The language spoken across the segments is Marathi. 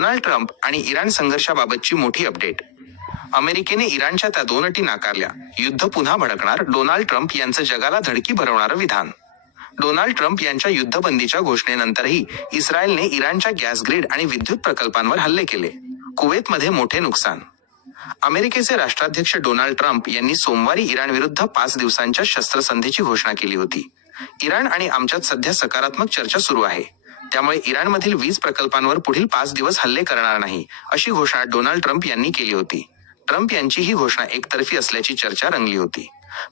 डोनाल्ड ट्रम्प आणि इराण संघर्षाबाबतची मोठी अपडेट. अमेरिकेने इराणच्या त्या 2 अटी नाकारल्या. युद्ध पुन्हा भडकणार, डोनाल्ड ट्रम्प यांचं जगाला धडकी भरवणारं विधान. डोनाल्ड ट्रम्प यांच्या युद्धबंदीच्या घोषणेनंतरही इस्रायलने इराणच्या गॅस ग्रीड आणि विद्युत प्रकल्पांवर हल्ले केले. कुवेतमध्ये मोठे नुकसान. अमेरिकेचे राष्ट्राध्यक्ष डोनाल्ड ट्रम्प यांनी सोमवारी इराणविरुद्ध 5 दिवसांच्या शस्त्रसंधीची घोषणा केली होती. इराण आणि आमच्यात सध्या सकारात्मक चर्चा सुरू आहे, त्यामुळे इराणमधील वीज प्रकल्पांवर पुढील 5 दिवस हल्ले करणार नाही, अशी घोषणा डोनाल्ड ट्रम्प यांनी केली होती. ट्रम्प यांची ही घोषणा एकतर्फी असल्याची चर्चा रंगली होती.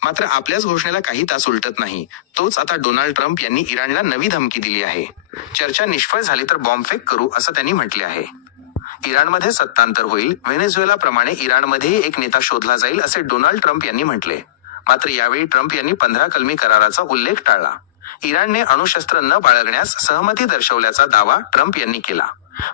मात्र आपल्याच घोषणेला काही तास उलटत नाही, तोच आता डोनाल्ड ट्रम्प यांनी इराणला नवी धमकी दिली आहे. चर्चा निष्फळ झाली तर बॉम्बफेक करू, असं त्यांनी म्हटले आहे. इराणमध्ये सत्तांतर होईल, व्हेनेझुएलाप्रमाणे इराणमध्येही एक नेता शोधला जाईल, असे डोनाल्ड ट्रम्प यांनी म्हटले. मात्र यावेळी ट्रम्प यांनी 15 कलमी कराराचा उल्लेख टाळला. इराणने अणुशस्त्र न बाळगण्यास सहमती दर्शवल्याचा दावा ट्रम्प यांनी केला.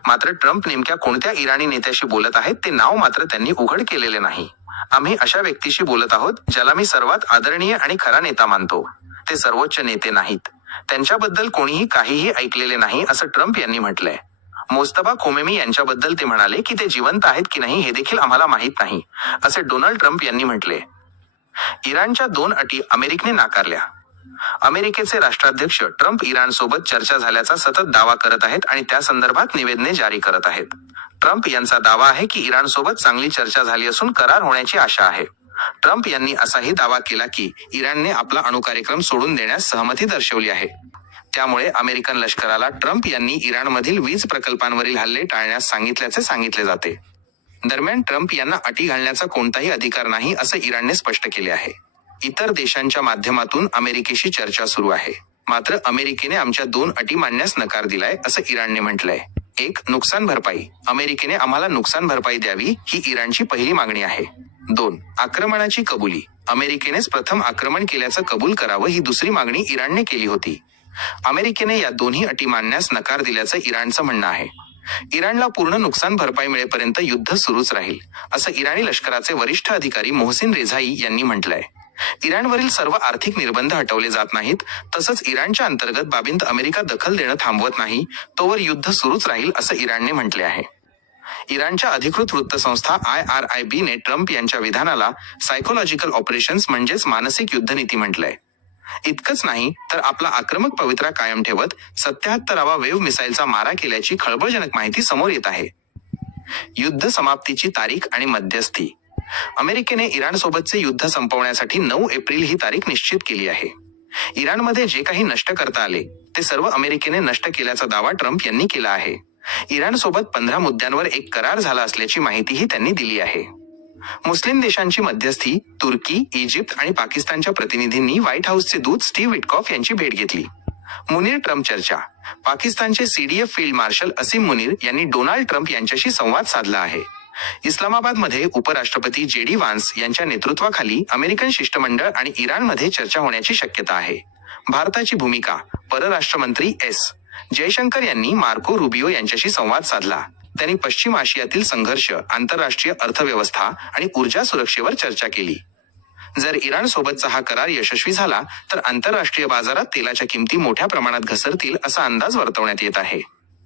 मात्र ट्रम्प नेमक्या कोणत्या इराणी नेत्याशी बोलत आहेत ते नाव मात्र त्यांनी उघड केलेले नाही. आम्ही अशा व्यक्तीशी बोलत आहोत ज्याला मी सर्वात आदरणीय आणि खरा नेता मानतो. ते सर्वोच्च नेते नाहीत. त्यांच्याबद्दल कोणीही काहीही ऐकलेले नाही, असं ट्रम्प यांनी म्हटलंय. मोस्तफा खोमेनी यांच्याबद्दल ते म्हणाले की ते जिवंत आहेत की नाही हे देखील आम्हाला माहीत नाही, असे डोनाल्ड ट्रम्प यांनी म्हटले. इराणच्या 2 अटी अमेरिकेने नाकारल्या. अमेरिकेचे राष्ट्राध्यक्ष ट्रम्प इराणसोबत चर्चा झाल्याचा सतत दावा करत आहेत आणि त्या संदर्भात निवेदने जारी करत आहेत. ट्रम्प यांचा दावा आहे की इराणसोबत चांगली चर्चा झाली असून करार होण्याची आशा आहे. ट्रम्प यांनी असाही दावा केला की इराणने आपला अणुकार्यक्रम सोडून देण्यास सहमती दर्शवली आहे. त्यामुळे अमेरिकन लष्कराला ट्रम्प यांनी इराणमधील वीज प्रकल्पांवरील हल्ले टाळण्यास सांगितल्याचे सांगितले जाते. दरम्यान ट्रम्प यांना अटी घालण्याचा कोणताही अधिकार नाही, असं इराणने स्पष्ट केले आहे. इतर देशांच्या माध्यमातून अमेरिकेशी चर्चा सुरू आहे. मात्र अमेरिकेने आमच्या 2 अटी मानण्यास नकार दिलाय, असं इराणने म्हटलंय. 1. नुकसान भरपाई. अमेरिकेने आम्हाला नुकसान भरपाई द्यावी, ही इराणची पहिली मागणी आहे. 2. आक्रमणाची कबुली. अमेरिकेनेच प्रथम आक्रमण केल्याचं कबूल करावं, ही दुसरी मागणी इराणने केली होती. अमेरिकेने या दोन्ही अटी मानण्यास नकार दिल्याचं इराणचं म्हणणं आहे. इराणला पूर्ण नुकसान भरपाई मिळेपर्यंत युद्ध सुरूच राहील, असं इराणी लष्कराचे वरिष्ठ अधिकारी मोहसिन रेझाई यांनी म्हटलंय. इराणवरील सर्व आर्थिक निर्बंध हटवले जात नाहीत, तसंच इराणच्या अंतर्गत बाबींत अमेरिका दखल देणं थांबवत नाही, तोवर युद्ध सुरूच राहील, असं इराणने म्हटले आहे. इराणच्या अधिकृत वृत्तसंस्था IRIB ने ट्रम्प यांच्या विधानाला सायकोलॉजिकल ऑपरेशन्स म्हणजेच मानसिक युद्धनीती म्हटलंय. इतकंच नाही तर आपला आक्रमक पवित्रा कायम ठेवत 77वा वेव्ह मिसाईलचा मारा केल्याची खळबळजनक माहिती समोर येत आहे. युद्ध समाप्तीची तारीख आणि मध्यस्थी. अमेरिकेने इराणसोबतचे युद्ध संपवण्यासाठी 9 एप्रिल ही तारीख निश्चित केली आहे. इराणमध्ये जे काही नष्ट करता आले ते सर्व अमेरिकेने नष्ट केल्याचा दावा ट्रम्प यांनी केला आहे. इराणसोबत 15 मुद्द्यांवर एक करार झाला असल्याची माहितीही त्यांनी दिली आहे. मुस्लिम देशांची मध्यस्थी तुर्की, इजिप्त आणि पाकिस्तानच्या प्रतिनिधींनी व्हाईट हाऊसचे दूत स्टीव्ह विटकॉफ यांची भेट घेतली. मुनीर ट्रम्प चर्चा. पाकिस्तानचे CDF फील्ड मार्शल असीम मुनीर यांनी डोनाल्ड ट्रम्प यांच्याशी संवाद साधला आहे. इस्लामाबादमध्ये उपराष्ट्रपती JD व्हान्स यांच्या नेतृत्वाखाली अमेरिकन शिष्टमंडळ आणि इराणमध्ये चर्चा होण्याची शक्यता आहे. भारताची भूमिका. परराष्ट्रमंत्री S. जयशंकर यांनी मार्को रुबियो यांच्याशी संवाद साधला. त्यांनी पश्चिम आशियातील संघर्ष, आंतरराष्ट्रीय अर्थव्यवस्था आणि ऊर्जा सुरक्षेवर चर्चा केली. जर इराणसोबतचा हा करार यशस्वी झाला तर आंतरराष्ट्रीय बाजारात तेलाच्या किमती मोठ्या प्रमाणात घसरतील, असा अंदाज वर्तवण्यात येत आहे.